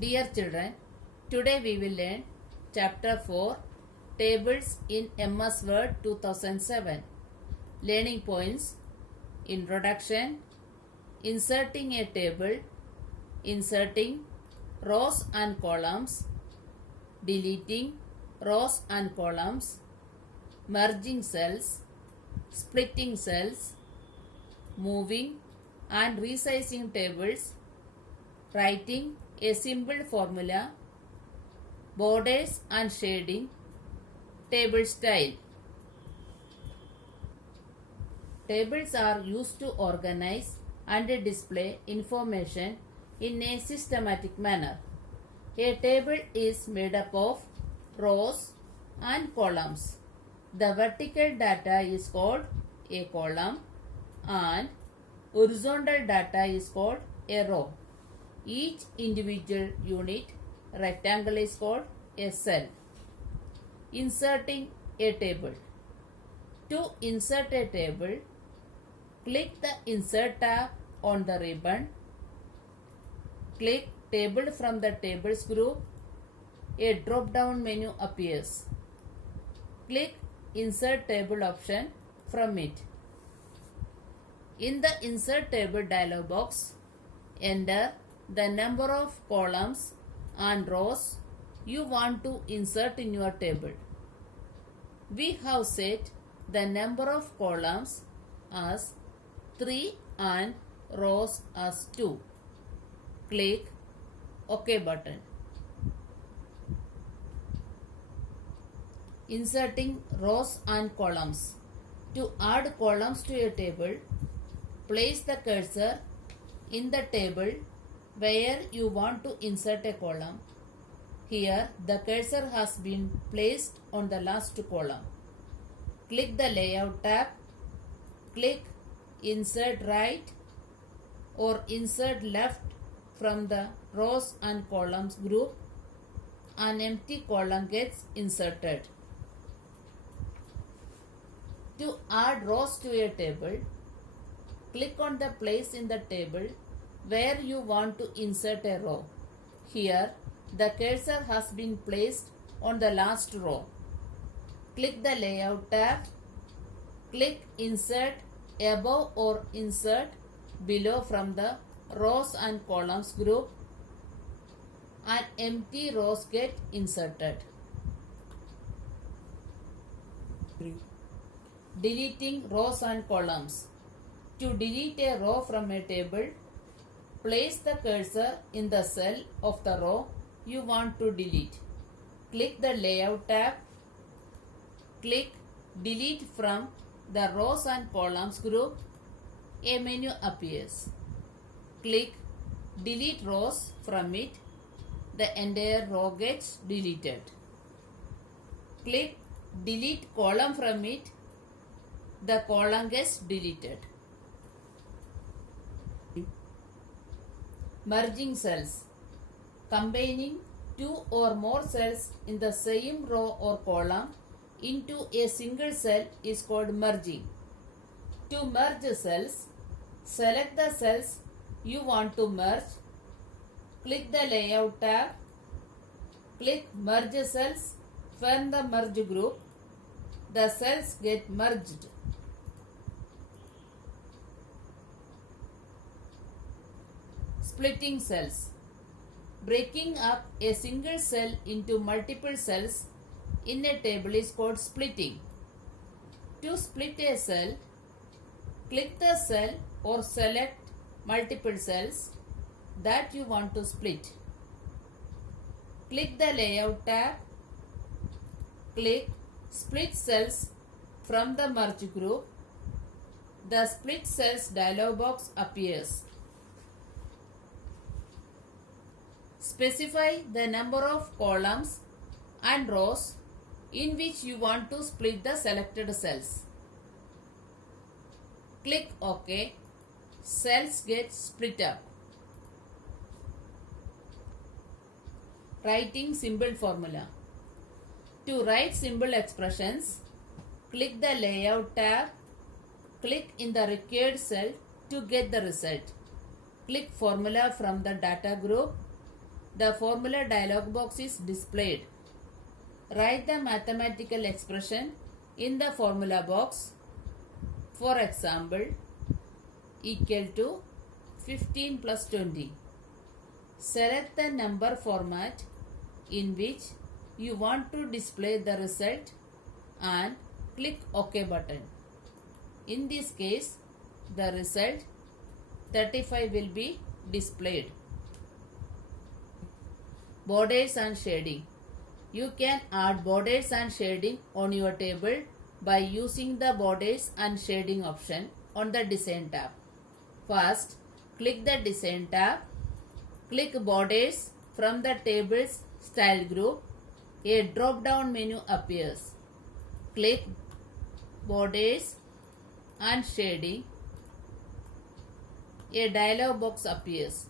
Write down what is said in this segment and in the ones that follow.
Dear children, today we will learn Chapter 4 Tables in MS Word 2007. Learning points: Introduction, Inserting a table, Inserting rows and columns, Deleting rows and columns, Merging cells, Splitting cells, Moving and resizing tables, Writing a simple formula, borders and shading, table style. Tables are used to organize and display information in a systematic manner. A table is made up of rows and columns. The vertical data is called a column and horizontal data is called a row. Each individual unit rectangle is called a cell. Inserting a table. To insert a table, click the Insert tab on the ribbon. Click Table from the Tables group. A drop-down menu appears. Click Insert Table option from it. In the Insert Table dialog box, enter the number of columns and rows you want to insert in your table. We have set the number of columns as 3 and rows as 2. Click OK button. Inserting rows and columns. To add columns to a table, place the cursor in the table where you want to insert a column. Here the cursor has been placed on the last column. Click the Layout tab. Click Insert Right or Insert Left from the Rows and Columns group. An empty column gets inserted. To add rows to a table, click on the place in the table where you want to insert a row. Here, the cursor has been placed on the last row. Click the Layout tab. Click Insert Above or Insert Below from the Rows and Columns group. And empty rows get inserted. Deleting rows and columns. To delete a row from a table, place the cursor in the cell of the row you want to delete. Click the Layout tab. Click Delete from the Rows and Columns group. A menu appears. Click Delete rows from it. The entire row gets deleted. Click Delete column from it. The column gets deleted. Merging cells. Combining two or more cells in the same row or column into a single cell is called merging. To merge cells, select the cells you want to merge. Click the Layout tab. Click Merge Cells from the Merge group. The cells get merged. Splitting cells. Breaking up a single cell into multiple cells in a table is called splitting. To split a cell, click the cell or select multiple cells that you want to split. Click the Layout tab. Click Split Cells from the Merge group. The Split Cells dialog box appears. Specify the number of columns and rows in which you want to split the selected cells. Click OK. Cells get split up. Writing simple formula. To write simple expressions, click the Layout tab. Click in the required cell to get the result. Click Formula from the data group. The formula dialog box is displayed. Write the mathematical expression in the formula box. For example, equal to 15 plus 20. Select the number format in which you want to display the result and click OK button. In this case, the result 35 will be displayed. Borders and shading. You can add borders and shading on your table by using the borders and shading option on the Design tab. First, click the Design tab. Click Borders from the Tables Style group. A drop-down menu appears. Click Borders and Shading. A dialog box appears.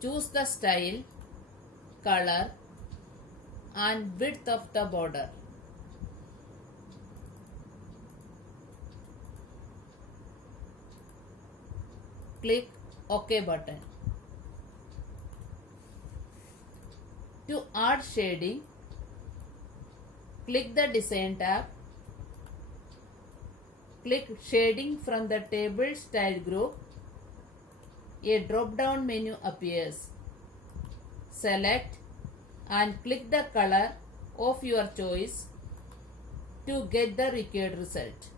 Choose the style, color and width of the border. Click OK button. To add shading, click the Design tab. Click Shading from the Table Style group. A drop-down menu appears. Select and click the color of your choice to get the required result.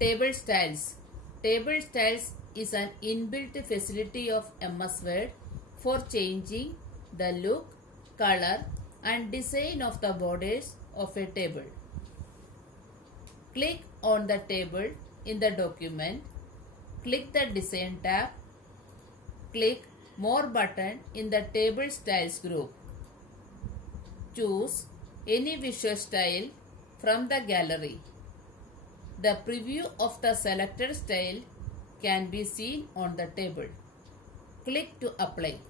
Table Styles. Table Styles is an inbuilt facility of MS Word for changing the look, color and design of the borders of a table. Click on the table in the document. Click the Design tab. Click More button in the Table Styles group. Choose any visual style from the gallery. The preview of the selected style can be seen on the table. Click to apply.